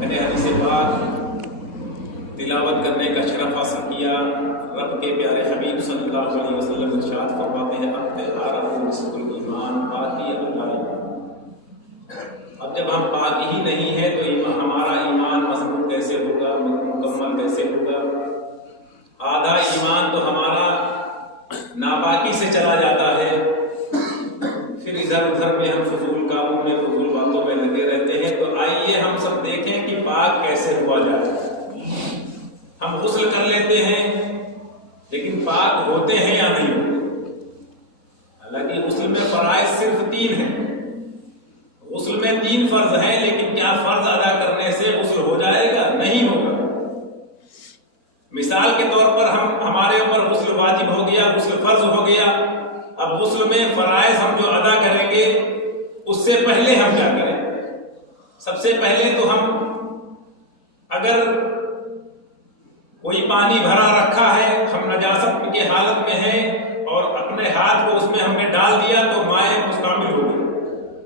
میں نے حدیث پاک تلاوت کرنے کا شرف حاصل کیا۔ رب کے پیارے حبیب صلی اللہ علیہ وسلم ارشاد فرماتے ہیں اب نصف الایمان، پاکی اللہ ایمان۔ اب جب ہم پاک ہی نہیں ہیں تو ہمارا ایمان مضبوط کیسے ہوگا، مکمل کیسے ہوگا؟ آدھا ایمان تو ہمارا ناپاکی سے چلا جاتا ہے، پھر ادھر ادھر میں ہم فضول کاموں میں فضول باتوں میں لگے رہتے ہیں۔ تو آئیے ہم سب دیکھیں کہ پاک کیسے ہوا جائے۔ ہم غسل کر لیتے ہیں لیکن پاک ہوتے ہیں یا نہیں ہوتے؟ حالانکہ غسل میں فرائض صرف 3 ہیں، غسل میں 3 فرض ہیں، لیکن کیا فرض ادا کرنے سے غسل ہو جائے گا؟ نہیں ہوگا۔ مثال کے طور پر ہمارے اوپر غسل واجب ہو گیا، غسل فرض ہو گیا، اب غسل میں فرائض ہم جو ادا کریں گے اس سے پہلے ہم کیا کریں؟ سب سے پہلے تو ہم اگر کوئی پانی بھرا رکھا ہے، ہم نجاست کی حالت میں ہیں اور اپنے ہاتھ کو اس میں ہم نے ڈال دیا تو مائع مستعمل ہو گیا،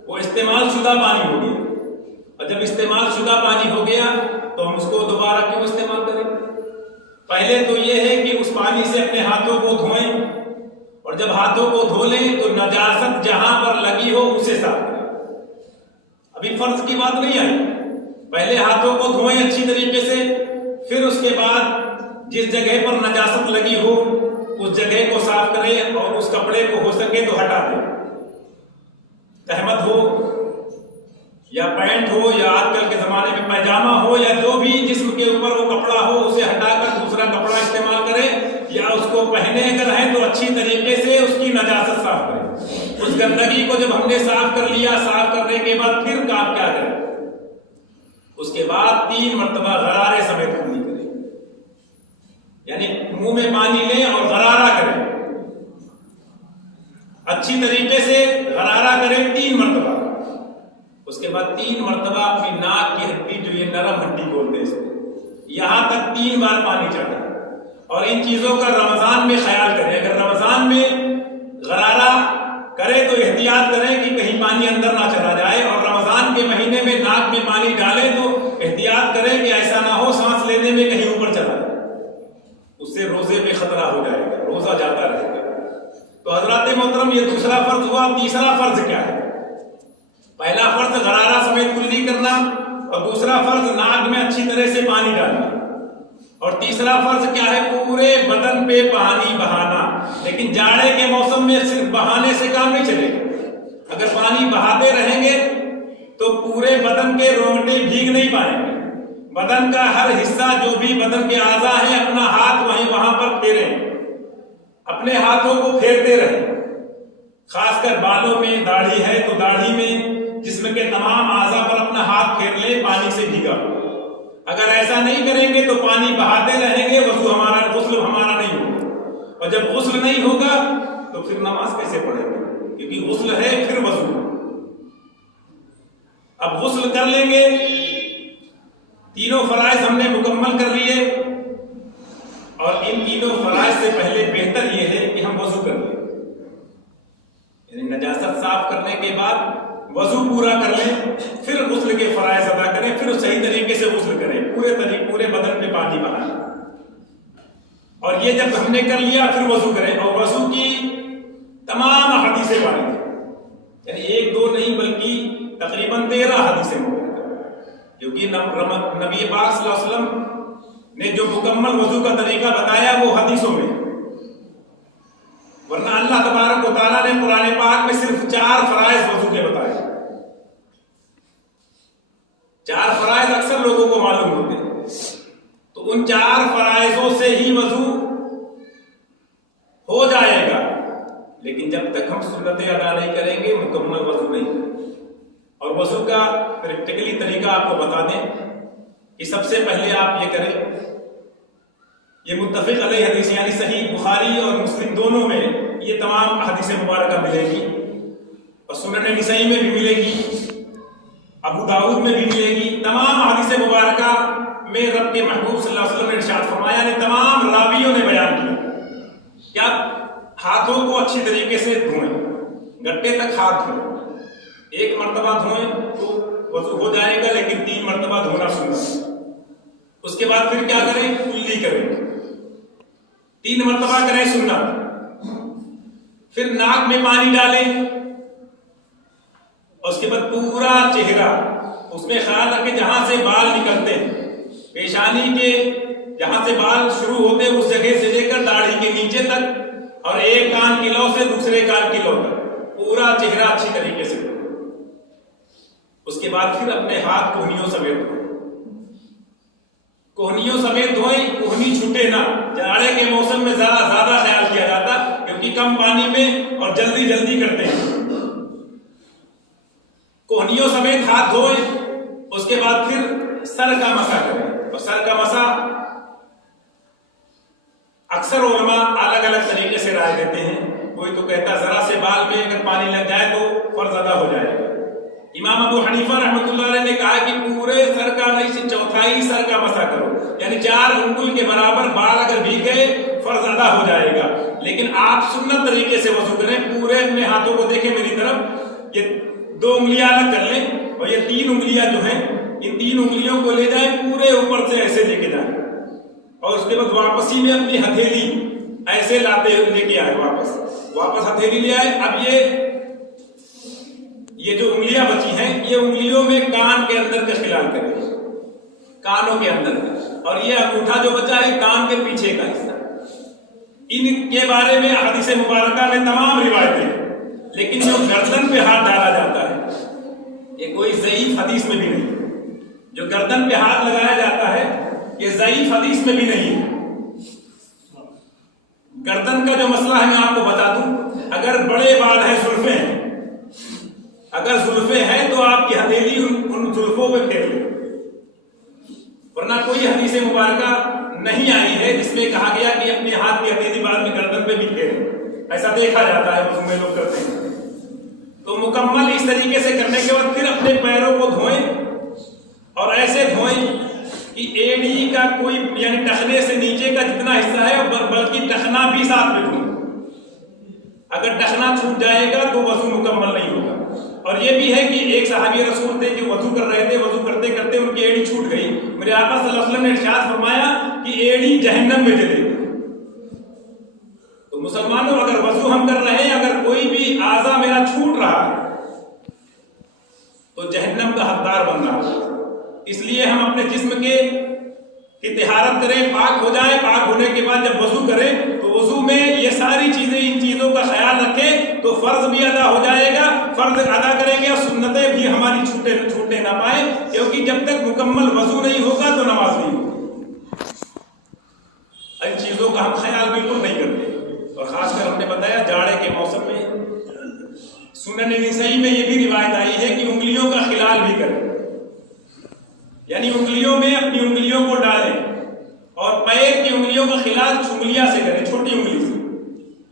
وہ استعمال شدہ پانی ہو گیا، اور جب استعمال شدہ پانی ہو گیا تو ہم اس کو دوبارہ کیوں استعمال کریں؟ پہلے تو یہ ہے کہ اس پانی سے اپنے ہاتھوں کو دھوئیں، اور جب ہاتھوں کو دھو لیں تو نجاست جہاں پر لگی ہو اسے صاف کریں۔ ابھی فرض کی بات نہیں آئی، پہلے ہاتھوں کو دھوئیں اچھی طریقے سے، پھر اس کے بعد جس جگہ پر نجاست لگی ہو اس جگہ کو صاف کریں اور اس کپڑے کو ہو سکے تو ہٹا دیں۔ تہمت ہو یا پینٹ ہو یا آج کل کے زمانے میں پیجامہ ہو یا جو بھی جسم کے اوپر وہ کپڑا ہو اسے ہٹا کر دوسرا کپڑا استعمال کریں، یا اس کو پہنے اگر ہیں تو اچھی طریقے سے اس کی نجاست صاف کریں۔ اس گندگی کو جب ہم نے صاف کر لیا، صاف کرنے کے بعد پھر کام کیا کریں؟ اس کے بعد 3 مرتبہ غرارے سمیت کلی کریں، یعنی منہ میں پانی لیں اور غرارہ کریں، اچھی طریقے سے غرارہ کریں 3 مرتبہ۔ اس کے بعد 3 مرتبہ اپنی ناک کی ہڈی، جو یہ نرم ہڈی بولتے ہیں اس کو، یہاں تک 3 بار پانی چڑھائیں، اور ان چیزوں کا رمضان میں خیال کریں۔ اگر رمضان میں غرارہ کرے تو احتیاط کریں کہ کہیں پانی اندر نہ چلا جائے، اور رمضان کے مہینے میں ناک میں پانی ڈالیں تو احتیاط کریں کہ ایسا نہ ہو سانس لینے میں کہیں اوپر چلا جائے، اس سے روزے میں خطرہ ہو جائے گا، روزہ جاتا رہے گا۔ تو حضرات محترم، یہ دوسرا فرض ہوا۔ تیسرا فرض کیا ہے؟ پہلا فرض غرارہ سمیت کلی کرنا، اور دوسرا فرض ناک میں اچھی طرح سے پانی ڈالنا، اور تیسرا فرض کیا ہے؟ پورے بدن پہ پانی بہانا۔ لیکن جاڑے کے موسم میں صرف بہانے سے کام نہیں چلے گا، اگر پانی بہاتے رہیں گے تو پورے بدن کے رونگٹے بھیگ نہیں پائیں گے۔ بدن کا ہر حصہ، جو بھی بدن کے اعضاء ہیں، اپنا ہاتھ وہاں پر پھیریں، اپنے ہاتھوں کو پھیرتے رہیں، خاص کر بالوں میں، داڑھی ہے تو داڑھی میں، جسم کے تمام اعضاء پر اپنا ہاتھ پھیر لیں پانی سے بھیگا۔ اگر ایسا نہیں کریں گے تو پانی بہاتے رہیں گے، غسل ہمارا نہیں ہوگا، اور جب غسل نہیں ہوگا تو پھر نماز کیسے پڑھیں گے؟ کیونکہ غسل ہے پھر وضو۔ اب غسل کر لیں گے، تینوں فرائض ہم نے مکمل کر لیے، اور ان تینوں فرائض سے پہلے بہتر یہ ہے کہ ہم وضو کر لیں، یعنی نجاست صاف کرنے کے بعد وضو پورا کر لیں، پھر غسل کے فرائض ادا کریں، پھر صحیح طریقے سے غسل کریں، پورے بدن پہ پانی بہائیں، اور یہ جب ہم نے کر لیا پھر وضو کریں، اور وضو کی تمام حدیثیں پڑھیں، یعنی 1 2 نہیں بلکہ تقریباً 13 حدیثیں مبارکہ، کیونکہ نبی پاک صلی اللہ علیہ وسلم نے جو مکمل وضو کا طریقہ بتایا وہ حدیثوں میں، ورنہ اللہ تبارک و تعالیٰ نے قرآن پاک میں صرف 4 فرائض وضو کے بتائے۔ 4 فرائض اکثر لوگوں کو معلوم ہوتے ہیں، تو ان 4 فرائضوں سے ہی وضو ہو جائے گا، لیکن جب تک ہم سنتیں ادا نہیں کریں گے مکمل وضو نہیں ہوگا۔ اور وضو کا پریکٹیکلی طریقہ آپ کو بتا دیں کہ سب سے پہلے آپ یہ کریں، یہ متفق علیہ حدیث، یعنی صحیح بخاری اور مسلم دونوں میں یہ تمام حدیث مبارکہ ملے گی، اور سنن نسائی میں بھی ملے گی، ابو داؤد میں بھی ملے گی۔ تمام حدیث مبارکہ میں رب کے محبوب صلی اللہ علیہ وسلم نے ارشاد فرمایا، یعنی تمام راویوں نے بیان کیا، کیا ہاتھوں کو اچھی طریقے سے دھوئیں، گٹے تک ہاتھ دھوئیں، 1 مرتبہ دھوئیں تو وضو ہو جائے گا، لیکن 3 مرتبہ دھونا سنت۔ اس کے بعد پھر کیا کریں؟ کلی کریں، 3 مرتبہ کریں سنت، پھر ناک میں پانی ڈالیں، اور اس کے بعد پورا چہرہ، اس میں خیال رکھیں جہاں سے بال نکلتے ہیں، پیشانی کے جہاں سے بال شروع ہوتے ہیں اس جگہ سے لے کر داڑھی کے نیچے تک، اور ایک کان کی لو سے دوسرے کان کی لو تک پورا چہرہ اچھی طریقے سے دھوئیں۔ اس کے بعد پھر اپنے ہاتھ کوہنیوں سمیت دھوئیں، کوہنیوں سمیت دھوئیں، کوہنی چھوٹے نہ۔ جاڑے کے موسم میں زیادہ خیال کیا جاتا کیونکہ کم پانی میں اور جلدی جلدی کرتے ہیں۔ کوہنیوں سمیت ہاتھ دھوئیں، اس کے بعد پھر سر کا مسح کریں، اور سر کا مسح اکثر علماء الگ الگ طریقے سے رائے دیتے ہیں۔ کوئی تو کہتا ذرا سے بال میں اگر پانی لگ جائے تو فرض ادا ہو جائے گا۔ امام ابو حنیفہ رحمۃ اللہ علیہ نے کہا کہ پورے سر کا نہیں سے چوتھائی سر کا مسح کرو، یعنی 4 انگل کے برابر بال اگر بھیگ گئے فرض ادا ہو جائے گا۔ لیکن آپ سنت طریقے سے وضو کریں، پورے اپنے ہاتھوں کو دیکھیں میری طرف، یہ 2 انگلیاں الگ کر لیں، اور یہ 3 انگلیاں جو ہیں ان 3 انگلیوں کو لے جائیں پورے اوپر سے ایسے لے کے جائیں، اور اس کے بعد واپسی میں اپنی ہتھیلی ایسے لاتے لے کے آئے، واپس ہتھیلی لے آئے۔ اب یہ جو انگلیاں بچی ہیں یہ انگلیوں میں کان کے اندر کا خلال کریں، کانوں کے اندر، اور یہ انگوٹھا جو بچا ہے کان کے پیچھے کا حصہ۔ ان کے بارے میں حدیث مبارکہ میں تمام روایتیں، لیکن جو گردن پہ ہاتھ ڈالا جاتا ہے یہ کوئی ضعیف حدیث میں بھی نہیں، جو گردن پہ ہاتھ لگایا جاتا ہے یہ ضعیف حدیث میں بھی نہیں ہے۔ گردن کا جو مسئلہ ہے میں آپ کو بتا دوں، اگر بڑے بال ہیں، زلفیں ہیں، اگر زلفیں ہیں تو آپ کی ہتھیلی ان زلفوں پہ پھیر لیں، ورنہ کوئی حدیث مبارکہ نہیں آئی ہے جس میں کہا گیا کہ اپنے ہاتھ کی ہتھیلی بعد میں گردن پہ بھی پھیریں۔ ایسا دیکھا جاتا ہے وضو میں لوگ کرتے ہیں۔ تو مکمل اس طریقے سے کرنے کے بعد پھر اپنے پیروں کو دھوئیں، اور ایسے دھوئیں کہ ایڑی کا کوئی یعنی ٹخنے سے نیچے کا جتنا حصہ ہے بلکہ ٹخنا بھی ساتھ میں دھوئیں۔ اگر ٹخنا چھوٹ جائے گا تو وضو مکمل نہیں ہوگا۔ اور یہ بھی ہے کہ ایک صحابی رسول تھے جو وضو کر رہے تھے، وضو کرتے کرتے ان کی ایڑی چھوٹ گئی، میرے آقا صلی اللہ علیہ وسلم نے ارشاد فرمایا کہ ایڑی جہنم میں جلے گی۔ تو مسلمانوں اگر وضو ہم کر رہے ہیں، اگر کوئی بھی اعضا میرا چھوٹ رہا ہے تو جہنم کا حقدار بن رہا ہے۔ اس لیے ہم اپنے جسم کی طہارت کریں، پاک ہو جائیں، پاک ہونے کے بعد جب وضو کریں تو وضو میں یہ ساری چیزیں، ان چیزوں کا خیال رکھیں تو فرض بھی ادا ہو جائے گا، فرض ادا کریں گے اور سنتیں بھی ہماری چھوٹے نہ پائیں، کیونکہ جب تک مکمل وضو نہیں ہوگا تو نماز نہیں ہوگی۔ ان چیزوں کا ہم خیال بالکل نہیں کرتے، اور خاص کر ہم نے بتایا جاڑے کے موسم میں سنن نسائی میں یہ بھی روایت آئی ہے کہ انگلیوں کا خلال بھی کریں، یعنی انگلیوں میں اپنی انگلیوں کو ڈالیں، اور پیر کی انگلیوں کا خلال چنگلیاں سے کریں، چھوٹی انگلی سے۔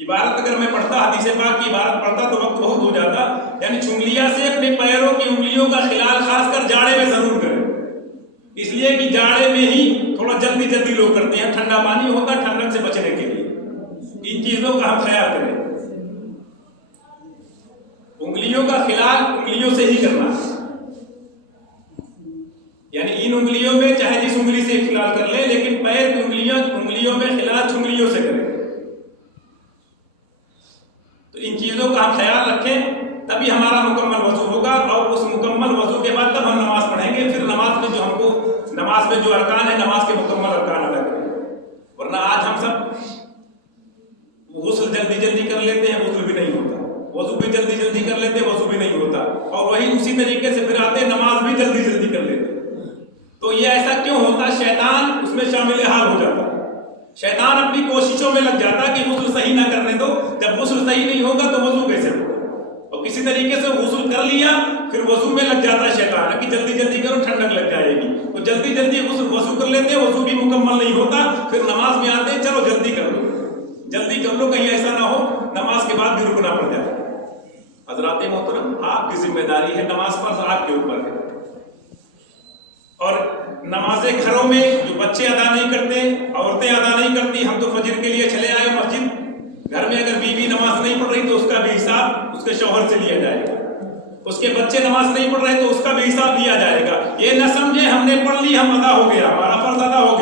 عبارت اگر میں پڑھتا، حدیث پاک کی عبارت پڑھتا تو وقت بہت ہو جاتا، یعنی چنگلیاں سے اپنے پیروں کی انگلیوں کا خلال خاص کر جاڑے میں ضرور کریں، اس لیے کہ جاڑے میں ہی تھوڑا جلدی لوگ کرتے ہیں، ٹھنڈا پانی ہوتا ٹھنڈک سے بچنے کے لیے، ان چیزوں کا ہم خیال کریں۔ انگلیوں کا خلال انگلیوں سے ہی کرنا، یعنی ان انگلیوں میں چاہے جس انگلی سے خلال کر لیں، لیکن پیر کی انگلیوں میں خلال چنگلیوں سے کریں۔ تو ان چیزوں کا ہم خیال رکھیں، تبھی ہمارا مکمل وضو ہوگا، اور اس مکمل وضو کے بعد تب ہم نماز پڑھیں گے۔ پھر نماز میں جو ارکان ہے، نماز کے مکمل ارکان ادا کریں، ورنہ آج ہم سب غسل جلدی کر لیتے ہیں، غسل بھی نہیں ہوتا، وضو بھی جلدی کر لیتے ہیں، وضو بھی نہیں ہوتا، اور وہی اسی طریقے سے پھر آتے ہیں نماز بھی جلدی کر لیتے ہیں۔ تو یہ ایسا کیوں ہوتا؟ شیطان اس میں شامل حال ہو جاتا، شیطان اپنی کوششوں میں لگ جاتا کہ غسل صحیح نہ کرنے دو، جب غسل صحیح نہیں ہوگا تو وضو کیسے ہوگا؟ اور کسی طریقے سے غسل کر لیا پھر وضو میں لگ جاتا ہے شیطان کہ جلدی کرو ٹھنڈک لگ جائے گی، تو جلدی وضو کر لیتے، وضو بھی مکمل نہیں ہوتا، پھر نماز میں آتے چلو جلدی کر لو، کہیں ایسا نہ ہو نماز کے بعد بھی رکنا پڑ جائے۔ حضرات محترم، آپ کی ذمہ داری ہے، نماز فرض آپ کے اوپر ہے، اور نمازیں گھروں میں جو بچے ادا نہیں کرتے، عورتیں ادا نہیں کرتی، ہم تو فجر کے لیے چلے آئے مسجد، گھر میں اگر بیوی نماز نہیں پڑھ رہی تو اس کا بھی حساب اس کے شوہر سے لیا جائے گا، اس کے بچے نماز نہیں پڑھ رہے تو اس کا بھی حساب لیا جائے گا۔ یہ نہ سمجھے ہم نے پڑھ لی، ہم ادا ہو گیا، ہمارا فرض ادا ہو گیا۔